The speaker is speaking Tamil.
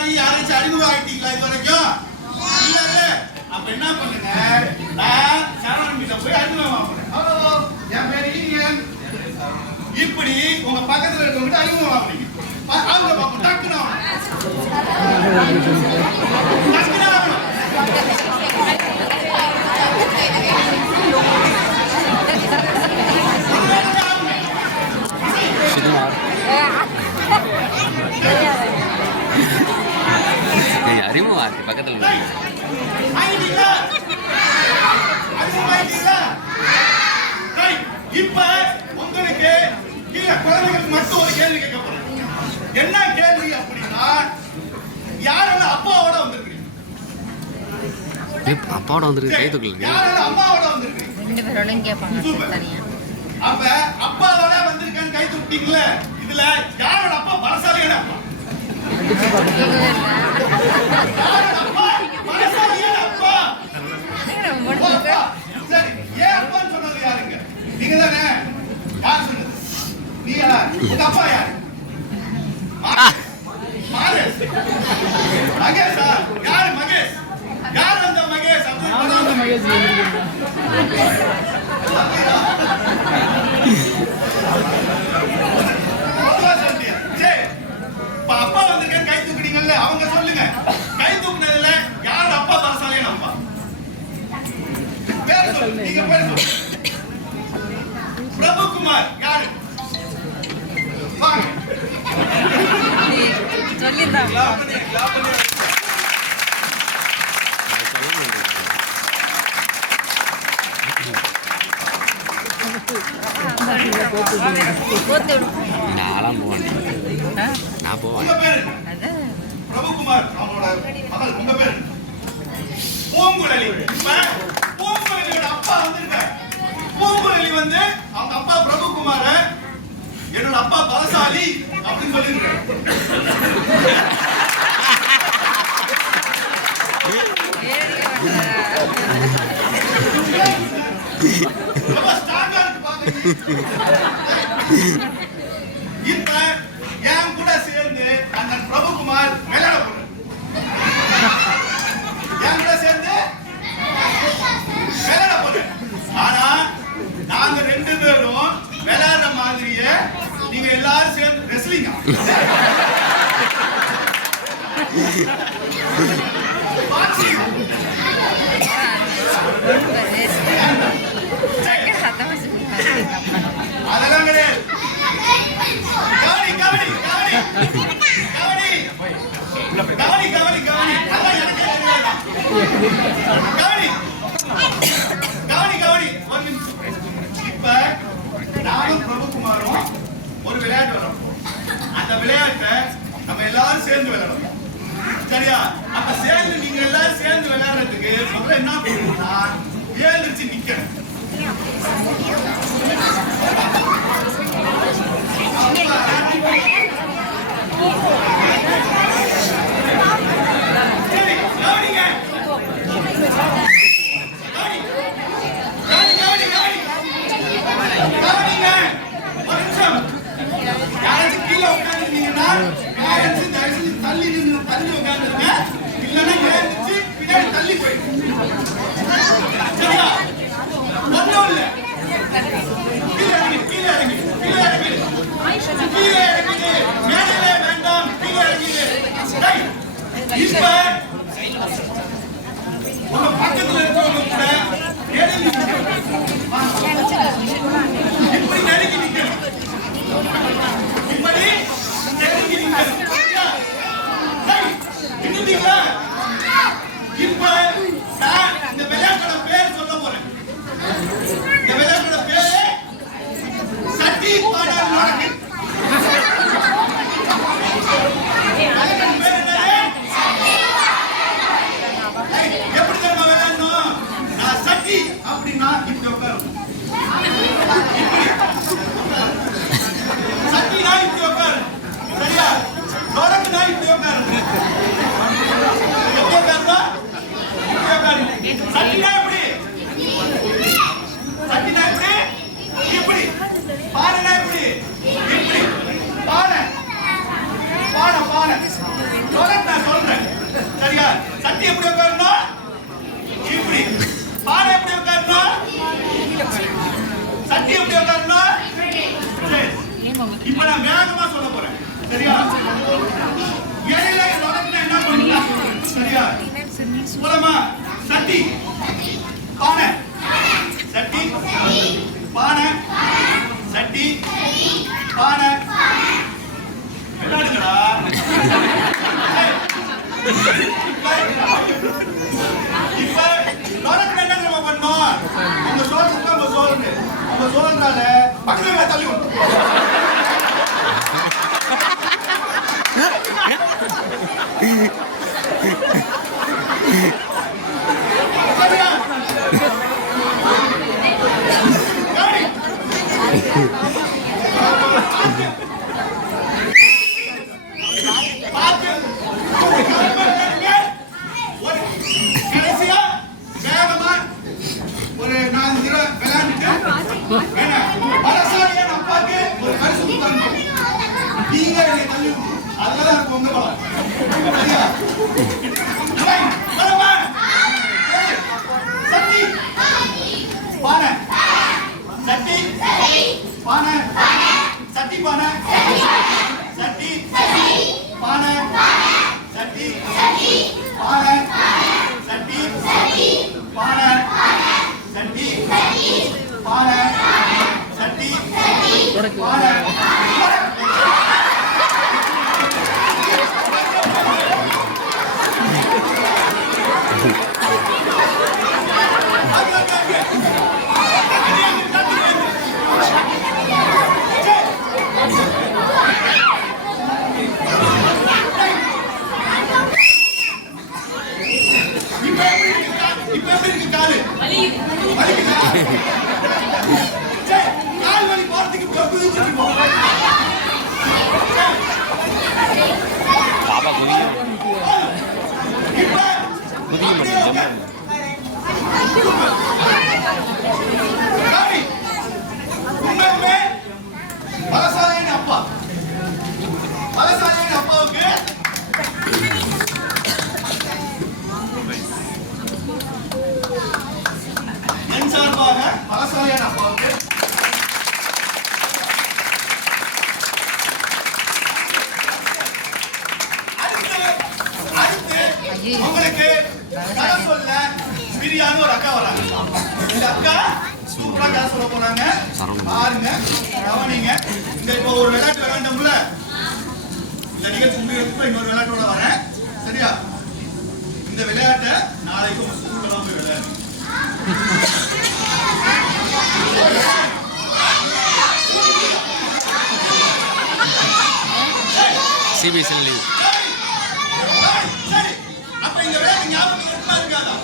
மாதிரி யாராச்சும் அறிமுகம் ஆயிட்டீங்களா இது வரைக்கும்? இல்ல. அப்ப என்ன பண்ணுங்க, நான் சரவணன் கிட்ட போய் அறிமுகம் ஆகணும். ஹலோ, என் பேர் ஈனியன். இப்படி உங்க பக்கத்துல இருக்கவங்க அறிமுகம் ஆகணும். அவங்க பாப்போம் டக்குனு அறிமுகம் ஆச்சு பக்கத்துல இப்ப உங்களுக்கு இல்ல குழந்தைகளுக்கு மட்டும் ஒரு கேள்வி கேட்க போறேன். என்ன கேள்வி அப்படின்னா, யாரெல்லாம் அப்பாவோட வந்திருக்கீங்க? அப்பாவோட வந்திருக்கு கை தூக்கல. யாரெல்லாம் அம்மாவோட வந்திருக்கீங்க? ரெண்டு பேரோட கேட்பாங்க தனியா. அப்ப அப்பாவோட வந்திருக்கேன்னு கை தூக்கிட்டீங்களே, இதுல யாரோட அப்பா பலசாலியான அப்பா? யாரோட அப்பா பலசாலியான அப்பா? சரி, ஏன் அப்பான்னு சொன்னது யாருங்க? நீங்க தானே? யார் சொன்னது? நீங்களா? உங்க அப்பா யாரு? மகேஷ். மகேஷா? யாரு மகேஷ்? யார் அந்த மகேஷ்? அந்த மகேஷ் அப்பா வந்திருக்க கை தூக்குனீங்கல்ல, அவங்க சொல்லுங்க. கை தூக்குனதுல யார் அப்பா பலசாலியான அப்பா? பேர் சொல்லுங்க. நீங்க பேர் சொல்லுங்க. பிரபுகுமார் யாரு? வாங்க. சொல்லிட்டாங்க. நான்லாம் போவேன். நான் போவேன். பிரபுகுமார் அவனோட மகள். உங்க பேரு பூங்குழலி. பூங்குழலியோட அப்பா வந்திருக்காரு. பூங்குழலி வந்து அவங்க அப்பா பிரபுகுமார என்னோட அப்பா பலசாலி அப்படின்னு சொல்லியிருக்காரு. இப்ப என் கூட சேர்ந்து அந்த பிரபுகுமார் விளையாட போறாரு. என் கூட சேர்ந்து விளையாட போறாரு. ஆனா நாங்க ரெண்டு பேரும் விளையாடுற மாதிரியே நீங்க எல்லாரும் சேர்ந்து ரெஸ்லிங்கா அதெல்லாம் கிடையாது. கவனி கவனி கவனி கவனி கவனி கவனி அதான் எனக்கு கவனி கவனி கவனி. ஒரு நிமிஷம். இப்ப நானும் பிரபுகுமாரும் ஒரு விளையாட்டு விளையாடுறோம். அந்த விளையாட்டை நம்ம எல்லாரும் சேர்ந்து விளையாடுறோம். சரியா? அப்ப சேர்ந்து நீங்க எல்லாரும் சேர்ந்து விளையாடுறதுக்கு முதல்ல என்ன பண்ணணும்னா, எழுந்திருச்சு நிக்கணும். யாராச்சும் கீழே உட்காந்துருந்தீங்கன்னா தள்ளி நின்று தள்ளி உட்காந்துருங்க. இல்லைன்னா எழுந்திருச்சு பின்னாடி தள்ளி போயிடும். சரியா? ஒன்றும் இல்லை. கீழே இறங்கி கீழே இறங்கி கீழே இறங்கி கீழே இறங்கி மேலே வேண்டாம். கீழே இறங்கி இப்ப உங்க பக்கத்துல இருக்கவங்க கூட இப்படி நெருங்கி நிக்கணும். இப்படி நெருங்கி நிக்கணும். இன்னும் இப்ப நான் இந்த விளையாட்டோட பேர் சொல்ல போறேன். இந்த விளையாட்டோட பேரு சட்டி பாடால் நாடகம். எப்படி தெரியுமா விளையாடணும்? நான் சட்டி அப்படின்னா இப்படி உட்காரும். சட்டினா இப்படி உட்காரு. சரியா? தொடக்குனா இப்படி உட்காரு. எப்படி உட்காருந்தா இப்படி உட்காரு. சட்டினா எப்படி? சட்டினா எப்படி? இப்படி. பானைனா எப்படி? இப்படி. பானை பானை பானை. தொடக்கு நான் இப்ப நான் வேகமா சொல்ல போறேன். சரியா? இடையில தொடங்கினா என்ன பண்ணுங்க? சரியா? போலாமா? சட்டி, பானை, சட்டி, பானை, சட்டி, பானை. விளையாடுங்கடா. இப்ப தொடங்கினா என்ன நம்ம பண்ணோம்? உங்க சோழனுக்கு நம்ம சோழனு. உங்க சோழனால பக்கத்துல தள்ளி விடும். கடைசியா வேகமா ஒரு 4 தடவை விளையாண்டுட்டு பலசாலியான அப்பாக்கு ஒரு பரிசு கொடுத்தாங்க. நீங்க என்னை தள்ளி அதனால எனக்கு உங்க பலம். சரியா? சட்டி, பானை, சட்டி, பானை, சட்டி, பானை, சட்டி, பானை, சட்டி, பானை, சட்டி, பானை, சட்டி, பானை, சட்டி, பானை. பாப்பா குதிக்க மாட்டேன். பலசாலியின் அப்பா, பலசாலியின் அப்பாவுக்கு என் சார்பாக பலசாலியான அப்பாவுக்கு உங்களுக்கு கதை சொல்ல பிரியான்னு ஒரு அக்கா வராங்க. இந்த அக்கா சூப்பரா கதை சொல்ல போறாங்க. பாருங்க, கவனிங்க. இந்த இப்போ ஒரு விளையாட்டு விளையாண்டோம்ல, இந்த நிகழ்ச்சி முடிக்கிறதுக்கு இன்னொரு விளையாட்டோட வரேன். சரியா? இந்த விளையாட்டை நாளைக்கு உங்க ஸ்கூல்லாம் போய் விளையாடு. CBSE leave. சரி, அப்ப இந்த விளையாட்டு ஞாபகம் இருக்குமா இருக்காதா?